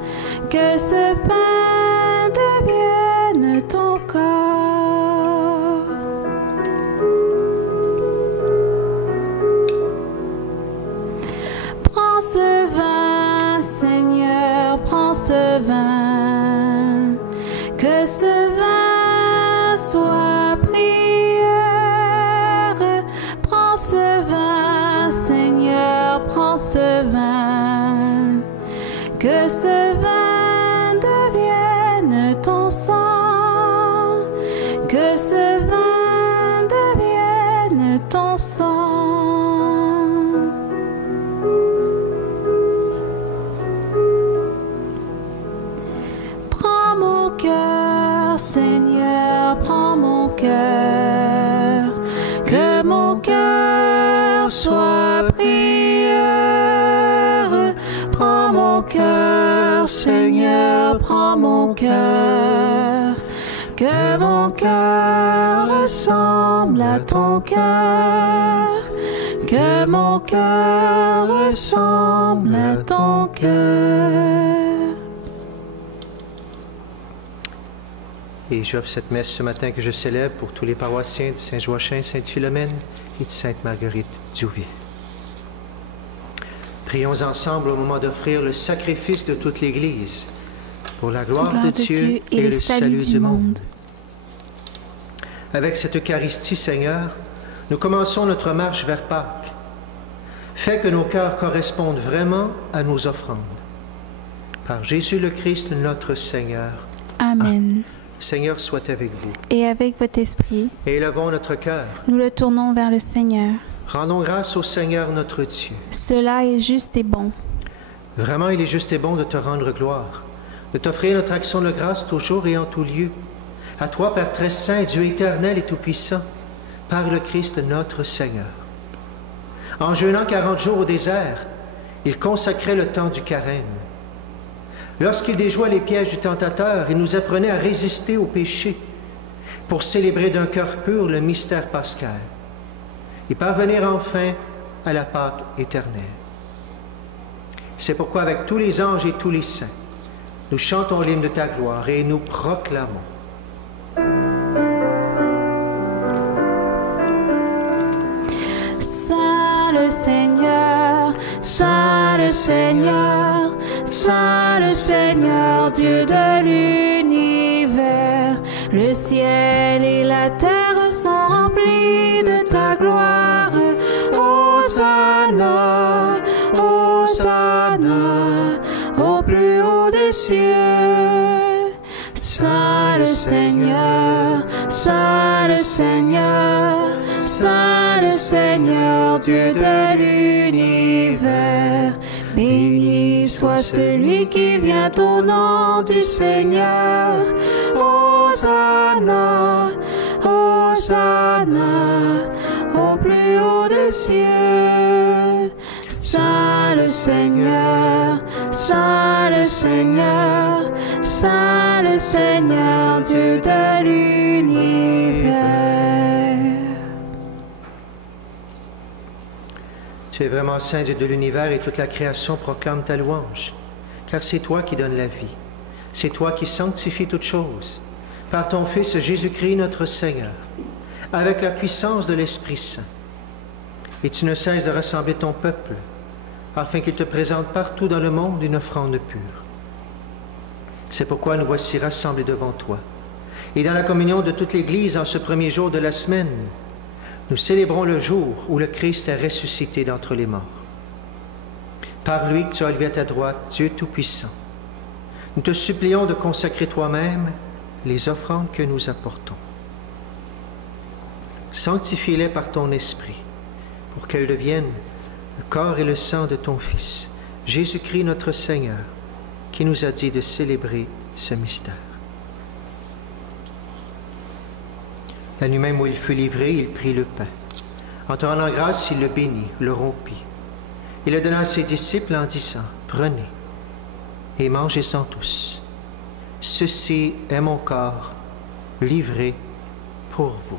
que ce pain devienne ton corps. Prends ce vin, Seigneur, prends ce vin, que ce vin soit prière. Prends ce vin, Seigneur, prends ce vin, que ce vin devienne ton sang, que ce vin devienne ton sang. Seigneur, prends mon cœur, que mon cœur soit prière. Prends mon cœur, Seigneur, prends mon cœur, que mon cœur ressemble à ton cœur, que mon cœur ressemble à ton cœur. Et j'offre cette messe ce matin que je célèbre pour tous les paroissiens de Saint-Joachim, Sainte-Philomène et de Sainte-Marguerite d'Youville. Prions ensemble au moment d'offrir le sacrifice de toute l'Église pour la gloire de Dieu et le salut du monde. Avec cette Eucharistie, Seigneur, nous commençons notre marche vers Pâques. Fais que nos cœurs correspondent vraiment à nos offrandes. Par Jésus le Christ, notre Seigneur. Amen. Seigneur soit avec vous. Et avec votre esprit. Et élevons notre cœur. Nous le tournons vers le Seigneur. Rendons grâce au Seigneur notre Dieu. Cela est juste et bon. Vraiment, il est juste et bon de te rendre gloire, de t'offrir notre action de grâce toujours et en tout lieu. À toi, Père très saint, Dieu éternel et tout-puissant, par le Christ notre Seigneur. En jeûnant 40 jours au désert, il consacrait le temps du carême. Lorsqu'il déjouait les pièges du tentateur, il nous apprenait à résister au péché pour célébrer d'un cœur pur le mystère pascal et parvenir enfin à la Pâque éternelle. C'est pourquoi avec tous les anges et tous les saints, nous chantons l'hymne de ta gloire et nous proclamons. Saint le Seigneur, Saint le Seigneur, Saint le Seigneur, Dieu de l'univers. Le ciel et la terre sont remplis de ta gloire. Hosanna, Hosanna, au plus haut des cieux. Saint le Seigneur, Saint le Seigneur, Saint le Seigneur, Dieu de l'univers. Béni soit celui qui vient au nom du Seigneur. Hosanna, Hosanna, au plus haut des cieux. Saint le Seigneur, Saint le Seigneur, Saint le Seigneur, Dieu de l'univers. Tu es vraiment saint, Dieu de l'univers, et toute la création proclame ta louange. Car c'est toi qui donnes la vie. C'est toi qui sanctifies toutes choses. Par ton Fils Jésus-Christ, notre Seigneur, avec la puissance de l'Esprit Saint. Et tu ne cesses de rassembler ton peuple, afin qu'il te présente partout dans le monde une offrande pure. C'est pourquoi nous voici rassemblés devant toi. Et dans la communion de toute l'Église, en ce premier jour de la semaine, nous célébrons le jour où le Christ est ressuscité d'entre les morts. Par lui que tu as élevé à ta droite, Dieu Tout-Puissant. Nous te supplions de consacrer toi-même les offrandes que nous apportons. Sanctifie-les par ton Esprit, pour qu'elles deviennent le corps et le sang de ton Fils, Jésus-Christ notre Seigneur, qui nous a dit de célébrer ce mystère. La nuit même où il fut livré, il prit le pain. En te rendant grâce, il le bénit, le rompit. Il le donna à ses disciples en disant, « Prenez et mangez-en tous. Ceci est mon corps livré pour vous. »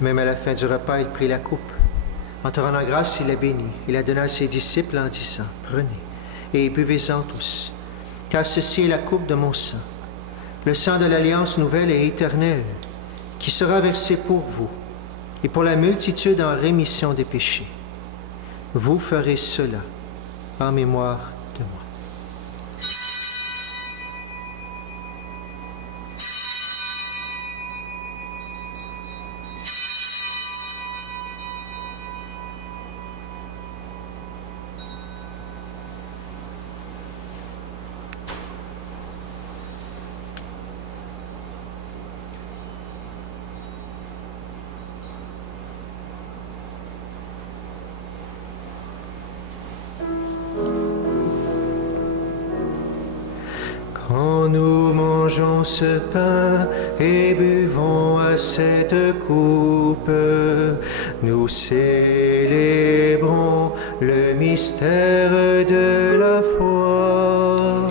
Même à la fin du repas, il prit la coupe. En te rendant grâce, il la bénit. Il la donna à ses disciples en disant, « Prenez et buvez-en tous, car ceci est la coupe de mon sang, le sang de l'alliance nouvelle et éternelle, qui sera versé pour vous et pour la multitude en rémission des péchés. Vous ferez cela en mémoire de moi. » Quand nous mangeons ce pain et buvons à cette coupe, nous célébrons le mystère de la foi.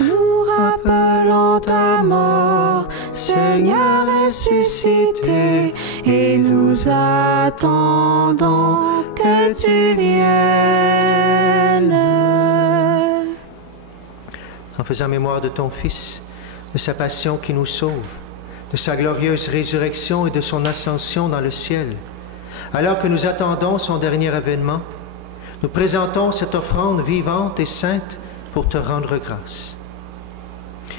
Nous rappelons ta mort, Seigneur ressuscité, et nous attendons que tu viennes. En faisant mémoire de ton Fils, de sa passion qui nous sauve, de sa glorieuse résurrection et de son ascension dans le ciel, alors que nous attendons son dernier avènement, nous présentons cette offrande vivante et sainte pour te rendre grâce.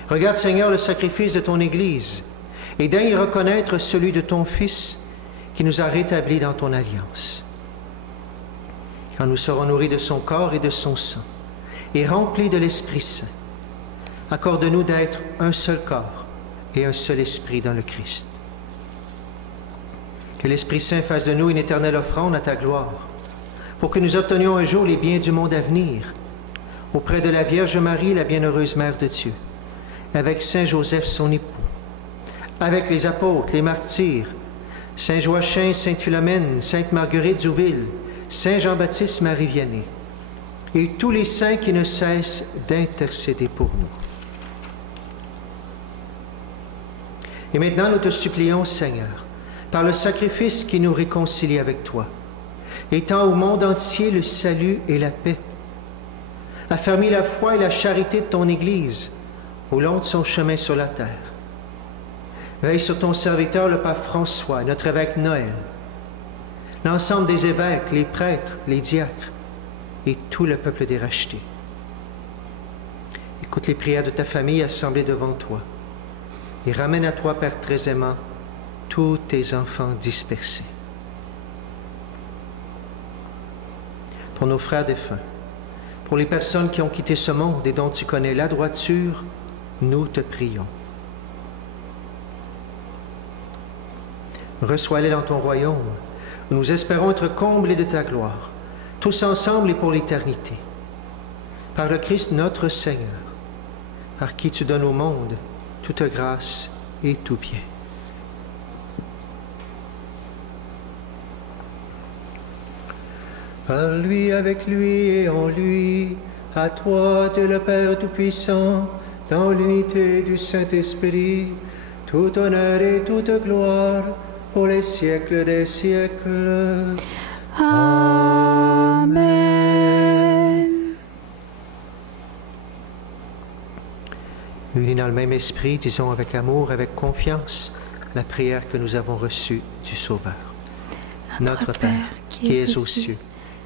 Regarde, Seigneur, le sacrifice de ton Église et daigne reconnaître celui de ton Fils qui nous a rétablis dans ton alliance. Quand nous serons nourris de son corps et de son sang et remplis de l'Esprit Saint, accorde-nous d'être un seul corps et un seul esprit dans le Christ. Que l'Esprit Saint fasse de nous une éternelle offrande à ta gloire, pour que nous obtenions un jour les biens du monde à venir, auprès de la Vierge Marie, la bienheureuse Mère de Dieu, avec Saint Joseph, son époux, avec les apôtres, les martyrs, Saint Joachim, Sainte Philomène, Sainte Marguerite Zouville, Saint Jean-Baptiste Marie Vianney, et tous les saints qui ne cessent d'intercéder pour nous. Et maintenant, nous te supplions, Seigneur, par le sacrifice qui nous réconcilie avec toi, étends au monde entier le salut et la paix. Affermis la foi et la charité de ton Église au long de son chemin sur la terre. Veille sur ton serviteur, le pape François, notre évêque Noël, l'ensemble des évêques, les prêtres, les diacres et tout le peuple des rachetés. Écoute les prières de ta famille assemblée devant toi et ramène à toi, Père très aimant, tous tes enfants dispersés. Pour nos frères défunts, pour les personnes qui ont quitté ce monde et dont tu connais la droiture, nous te prions. Reçois-les dans ton royaume, où nous espérons être comblés de ta gloire, tous ensemble et pour l'éternité. Par le Christ notre Seigneur, par qui tu donnes au monde toute grâce et tout bien. Par lui, avec lui et en lui, à toi, Dieu le Père Tout-Puissant, dans l'unité du Saint-Esprit, tout honneur et toute gloire, pour les siècles des siècles. Amen. Unis dans le même esprit, disons avec amour, avec confiance, la prière que nous avons reçue du Sauveur. Notre Père, qui es aux cieux,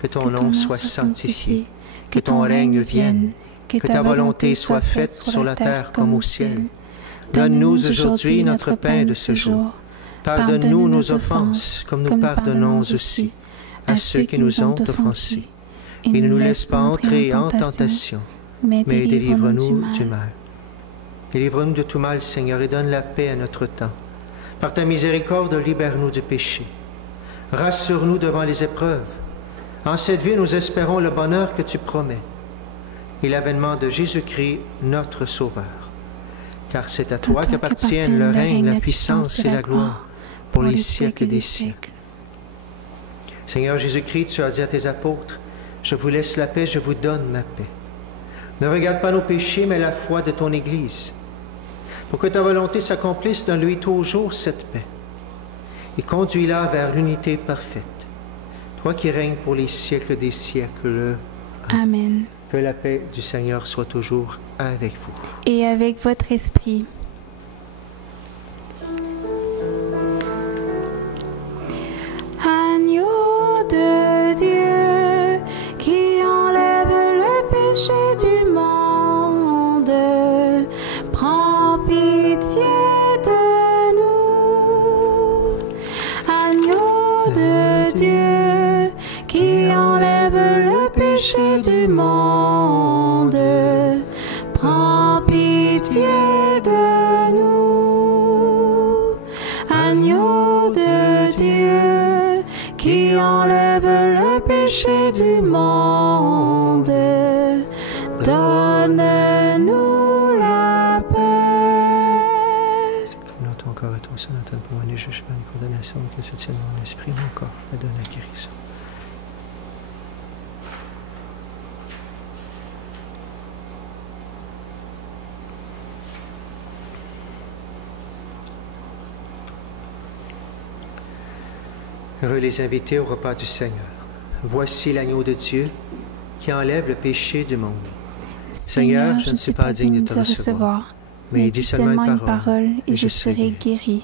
que ton nom soit sanctifié, que ton règne vienne, que ta volonté soit faite sur la terre comme au ciel. Donne-nous aujourd'hui notre pain de ce jour. Pardonne-nous nos offenses, comme nous pardonnons aussi à ceux qui nous ont offensés. Et ne nous laisse pas entrer en tentation, mais délivre-nous du mal. Délivre-nous de tout mal, Seigneur, et donne la paix à notre temps. Par ta miséricorde, libère-nous du péché. Rassure-nous devant les épreuves. En cette vie, nous espérons le bonheur que tu promets et l'avènement de Jésus-Christ, notre Sauveur. Car c'est à toi qu'appartiennent le règne, la puissance et la gloire pour les siècles des siècles. Seigneur Jésus-Christ, tu as dit à tes apôtres, « Je vous laisse la paix, je vous donne ma paix. » Ne regarde pas nos péchés, mais la foi de ton Église. Pour que ta volonté s'accomplisse, donne-lui toujours cette paix. Et conduis-la vers l'unité parfaite. Toi qui règnes pour les siècles des siècles. Amen. Que la paix du Seigneur soit toujours avec vous. Et avec votre esprit. Agneau de Dieu, qui enlève le péché du monde, prends pitié de nous. Agneau de Dieu, qui enlève le péché du monde, prends pitié de nous. Agneau de Dieu, qui enlève le péché du monde, donne-nous la paix. Comme ton corps et ton sang n'entendent pas mon jugement ni condamnation, que se tienne mon esprit, mon corps, me donne la guérison. Heureux les invités au repas du Seigneur. Voici l'agneau de Dieu qui enlève le péché du monde. Seigneur, je ne suis pas digne de te recevoir, mais dis seulement une parole et je serai guéri.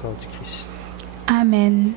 Corps du Christ. Amen.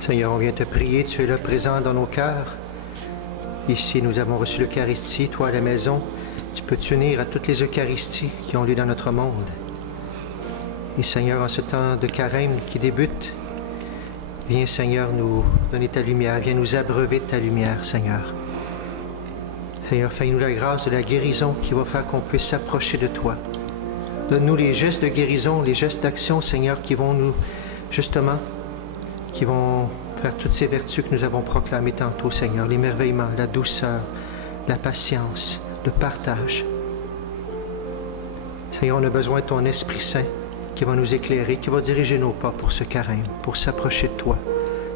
Seigneur, on vient te prier, tu es là présent dans nos cœurs. Ici, nous avons reçu l'Eucharistie, toi à la maison. Tu peux t'unir à toutes les Eucharisties qui ont lieu dans notre monde. Et Seigneur, en ce temps de carême qui débute, viens Seigneur nous donner ta lumière, viens nous abreuver de ta lumière, Seigneur. Seigneur, fais-nous la grâce de la guérison qui va faire qu'on puisse s'approcher de toi. Donne-nous les gestes de guérison, les gestes d'action, Seigneur, qui vont nous, justement, qui vont faire toutes ces vertus que nous avons proclamées tantôt, Seigneur. L'émerveillement, la douceur, la patience, le partage. Seigneur, on a besoin de ton Esprit Saint qui va nous éclairer, qui va diriger nos pas pour ce carême, pour s'approcher de toi,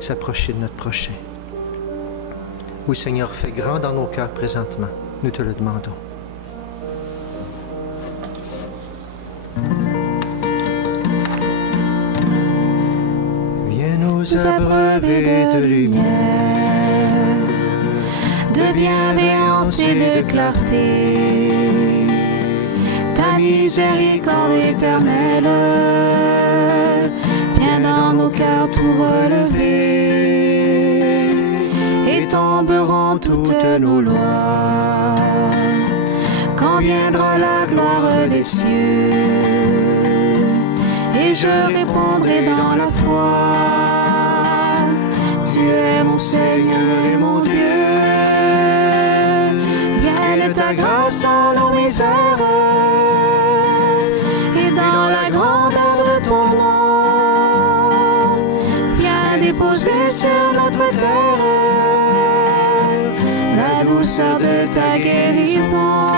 s'approcher de notre prochain. Oui, Seigneur, fais grand dans nos cœurs présentement. Nous te le demandons. Viens nous abreuver de lumière, de bienveillance et de clarté. Ta miséricorde éternelle vient dans nos cœurs tout relever et tomberont toutes nos lois quand viendra la gloire des cieux. Et je répondrai dans la foi, tu es mon Seigneur et mon Dieu. Viens de ta grâce en nos misères et dans la grandeur de ton nom. Viens déposer sur notre terre la douceur de ta guérison.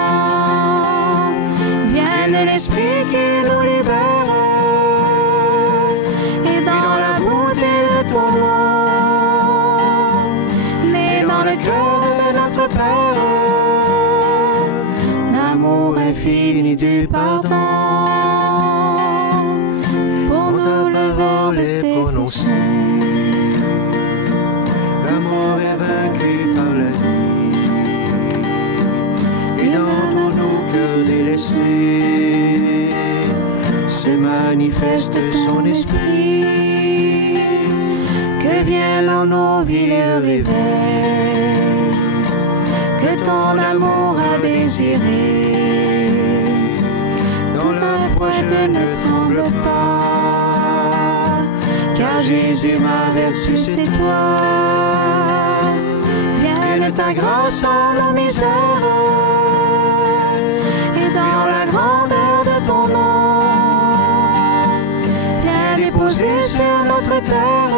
Viens de l'Esprit qui nous libère et dans la beauté de ton nom. Né dans le cœur de notre Père, l'amour infini du pardon. Pour nous le Verbe s'est prononcé. L'amour est vaincu par la vie, et dans tous nos cœurs délaissés se manifeste son esprit. Que vienne en nos vies le réveil que ton amour a désiré. Dans la foi je ne tremble pas, car Jésus ma vertu c'est toi. Viens de ta grâce en nos misères et dans la grandeur de ton nom. Viens déposer sur notre terre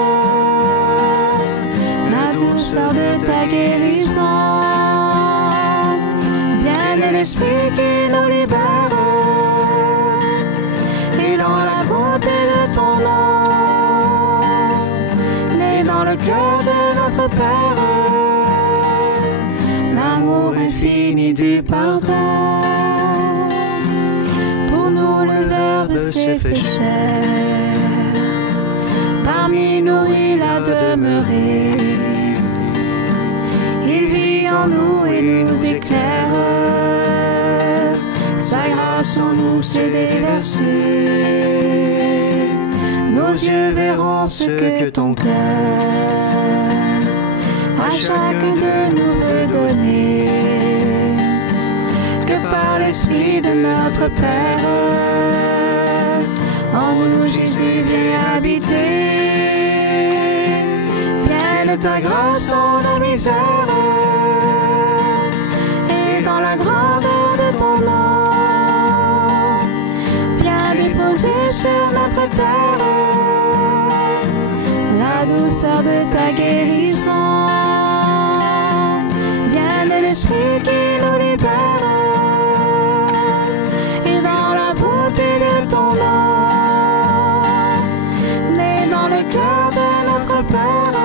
la douceur de ta guérison. Viens de l'Esprit qui nous libère et dans la beauté de ton nom. Né dans le cœur de notre Père, l'amour infini du pardon. Pour nous le Verbe s'est fait chair, parmi nous il a demeuré. Il vit en nous et nous éclaire, sa grâce en nous s'est déversée. Nos yeux verront ce que ton cœur à chacun de nous veut donner. Que par l'Esprit de notre Père, en nous Jésus vient habiter. Viens de ta grâce en nos misères et dans la grandeur de ton nom. Viens déposer sur notre terre la douceur de ta guérison. Viens de l'Esprit qui nous libère et dans la beauté de ton nom. Né dans le cœur de notre Père,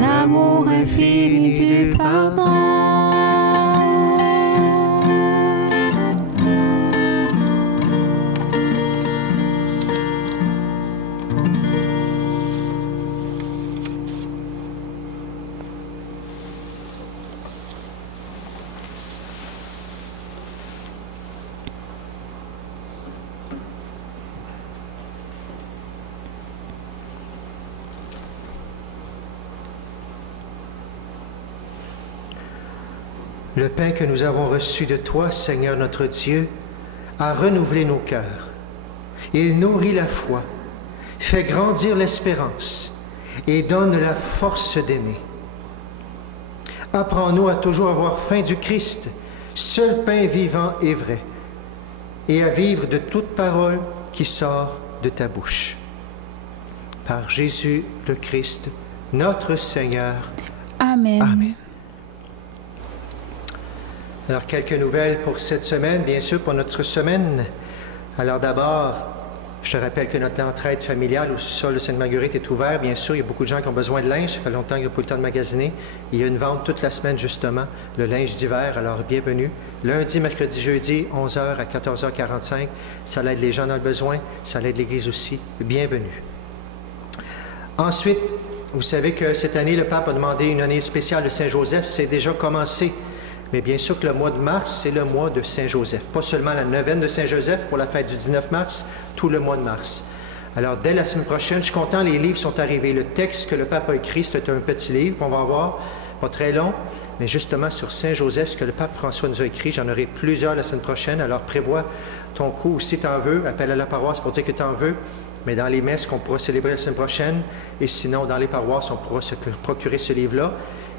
l'amour infini du pardon. Le pain que nous avons reçu de toi, Seigneur notre Dieu, a renouvelé nos cœurs. Il nourrit la foi, fait grandir l'espérance et donne la force d'aimer. Apprends-nous à toujours avoir faim du Christ, seul pain vivant et vrai, et à vivre de toute parole qui sort de ta bouche. Par Jésus le Christ, notre Seigneur. Amen. Amen. Alors, quelques nouvelles pour cette semaine, bien sûr, pour notre semaine. Alors d'abord, je te rappelle que notre entraide familiale au sous-sol de Sainte-Marguerite est ouverte. Bien sûr, il y a beaucoup de gens qui ont besoin de linge. Ça fait longtemps qu'il n'y a pas eu le temps de magasiner. Il y a une vente toute la semaine, justement, le linge d'hiver. Alors, bienvenue. Lundi, mercredi, jeudi, 11h à 14h45. Ça aide les gens dans le besoin. Ça aide l'Église aussi. Bienvenue. Ensuite, vous savez que cette année, le pape a demandé une année spéciale de Saint-Joseph. C'est déjà commencé. Mais bien sûr que le mois de mars, c'est le mois de Saint-Joseph. Pas seulement la neuvaine de Saint-Joseph pour la fête du 19 mars, tout le mois de mars. Alors, dès la semaine prochaine, je suis content, les livres sont arrivés. Le texte que le pape a écrit, c'est un petit livre qu'on va voir, pas très long, mais justement sur Saint-Joseph, ce que le pape François nous a écrit. J'en aurai plusieurs la semaine prochaine. Alors, prévois ton coup, si tu en veux, appelle à la paroisse pour dire que tu en veux. Mais dans les messes qu'on pourra célébrer la semaine prochaine, et sinon, dans les paroisses, on pourra se procurer ce livre-là.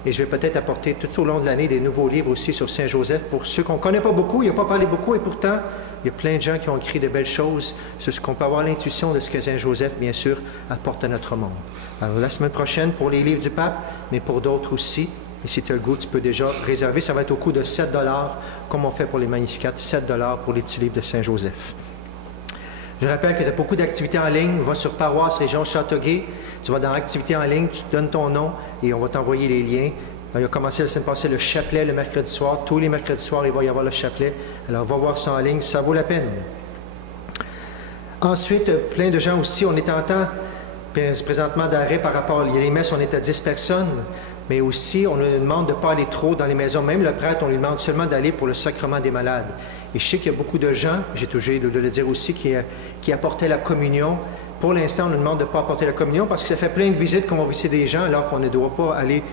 Et je vais peut-être apporter tout au long de l'année des nouveaux livres aussi sur Saint-Joseph pour ceux qu'on ne connaît pas beaucoup, il n'y a pas parlé beaucoup, et pourtant, il y a plein de gens qui ont écrit de belles choses sur ce qu'on peut avoir l'intuition de ce que Saint-Joseph, bien sûr, apporte à notre monde. Alors, la semaine prochaine, pour les livres du pape, mais pour d'autres aussi, et si tu as le goût, tu peux déjà réserver. Ça va être au coût de 7 $, comme on fait pour les Magnificat, 7 $ pour les petits livres de Saint-Joseph. Je rappelle que tu as beaucoup d'activités en ligne. Va sur Paroisse Région Châteauguay. Tu vas dans Activités en ligne, tu te donnes ton nom et on va t'envoyer les liens. Il a commencé la semaine passée le chapelet le mercredi soir. Tous les mercredis soirs, il va y avoir le chapelet. Alors, va voir ça en ligne. Ça vaut la peine. Ensuite, plein de gens aussi. On est en temps présentement d'arrêt par rapport... Les messes, on est à 10 personnes. Mais aussi, on nous demande de ne pas aller trop dans les maisons. Même le prêtre, on lui demande seulement d'aller pour le sacrement des malades. Et je sais qu'il y a beaucoup de gens, j'ai toujours de le dire aussi, qui apportaient la communion. Pour l'instant, on nous demande de ne pas apporter la communion parce que ça fait plein de visites qu'on va visiter des gens alors qu'on ne doit pas aller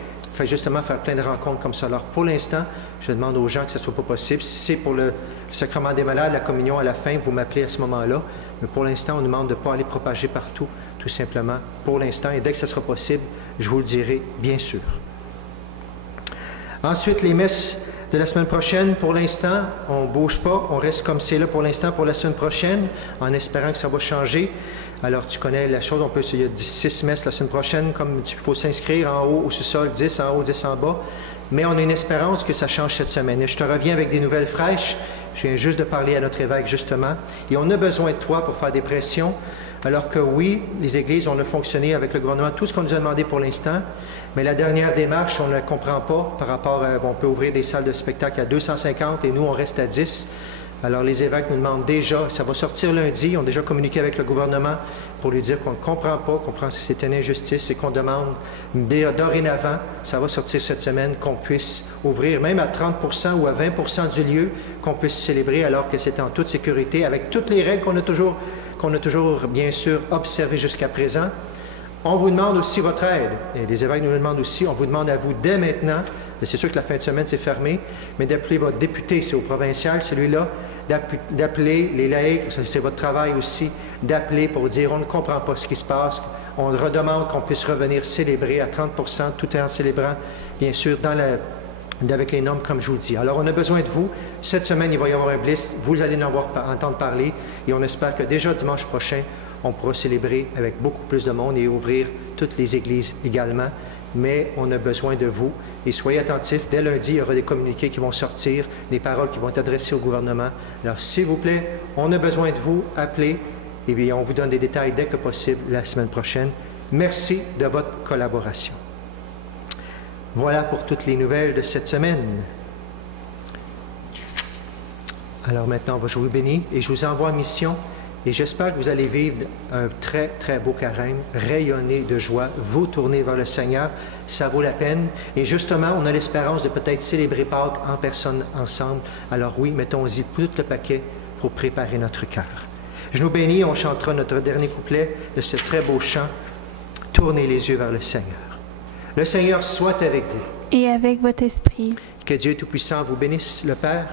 justement faire plein de rencontres comme ça. Alors, pour l'instant, je demande aux gens que ce ne soit pas possible. Si c'est pour le sacrement des malades, la communion à la fin, vous m'appelez à ce moment-là. Mais pour l'instant, on nous demande de ne pas aller propager partout, tout simplement, pour l'instant. Et dès que ça sera possible, je vous le dirai, bien sûr. Ensuite, les messes de la semaine prochaine, pour l'instant, on ne bouge pas, on reste comme c'est là pour l'instant pour la semaine prochaine, en espérant que ça va changer. Alors, tu connais la chose, il y a 6 messes la semaine prochaine, comme il faut s'inscrire en haut, au sous-sol, 10 en haut, 10 en bas. Mais on a une espérance que ça change cette semaine. Et je te reviens avec des nouvelles fraîches. Je viens juste de parler à notre évêque, justement. Et on a besoin de toi pour faire des pressions. Alors que oui, les églises, on a fonctionné avec le gouvernement, tout ce qu'on nous a demandé pour l'instant. Mais la dernière démarche, on ne la comprend pas par rapport à... on peut ouvrir des salles de spectacle à 250 et nous, on reste à 10. Alors, les évêques nous demandent déjà, ça va sortir lundi, on a déjà communiqué avec le gouvernement pour lui dire qu'on ne comprend pas, qu'on pense que c'est une injustice et qu'on demande dorénavant, ça va sortir cette semaine, qu'on puisse ouvrir même à 30% ou à 20% du lieu, qu'on puisse célébrer alors que c'est en toute sécurité, avec toutes les règles qu'on a toujours, bien sûr, observées jusqu'à présent. On vous demande aussi votre aide, et les évêques nous le demandent aussi, on vous demande à vous dès maintenant, c'est sûr que la fin de semaine c'est fermé, mais d'appeler votre député, c'est au provincial, celui-là, d'appeler les laïcs, c'est votre travail aussi, d'appeler pour dire on ne comprend pas ce qui se passe, on redemande qu'on puisse revenir célébrer à 30%, tout en célébrant, bien sûr, avec les normes comme je vous le dis. Alors on a besoin de vous, cette semaine il va y avoir un bliss, vous allez en entendre parler, et on espère que déjà dimanche prochain, on pourra célébrer avec beaucoup plus de monde et ouvrir toutes les églises également. Mais on a besoin de vous. Et soyez attentifs. Dès lundi, il y aura des communiqués qui vont sortir, des paroles qui vont être adressées au gouvernement. Alors, s'il vous plaît, on a besoin de vous. Appelez. Et bien, on vous donne des détails dès que possible la semaine prochaine. Merci de votre collaboration. Voilà pour toutes les nouvelles de cette semaine. Alors maintenant, je vous bénis et je vous envoie en mission. Et j'espère que vous allez vivre un très, très beau carême, rayonner de joie, vous tourner vers le Seigneur. Ça vaut la peine. Et justement, on a l'espérance de peut-être célébrer Pâques en personne, ensemble. Alors oui, mettons-y tout le paquet pour préparer notre cœur. Je nous bénis, on chantera notre dernier couplet de ce très beau chant. Tournez les yeux vers le Seigneur. Le Seigneur soit avec vous. et avec votre esprit. Que Dieu Tout-Puissant vous bénisse, le Père,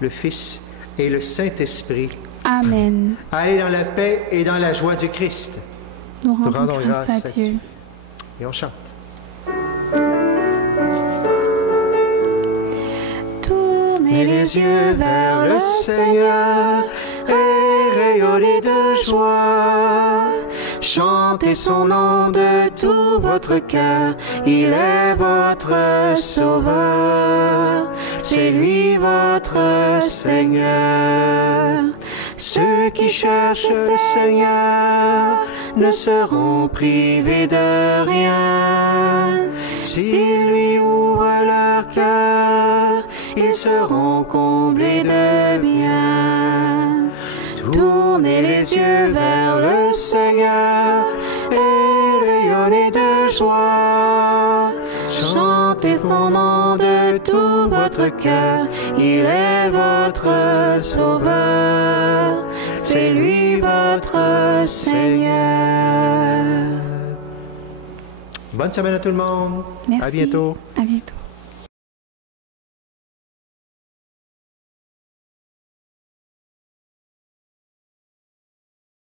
le Fils et le Saint-Esprit. Amen. Allez dans la paix et dans la joie du Christ. Nous rendons grâce à Dieu. Et on chante. Tournez les yeux vers le Seigneur et rayonnez de joie. Chantez son nom de tout votre cœur, il est votre Sauveur, c'est lui votre Seigneur. Ceux qui cherchent le Seigneur ne seront privés de rien. S'ils lui ouvrent leur cœur, ils seront comblés de bien. Tournez les yeux vers le Seigneur et rayonnez de joie. Chantez son nom de tout votre cœur, il est votre Sauveur, c'est lui votre Seigneur. Bonne semaine à tout le monde. Merci. À bientôt. À bientôt.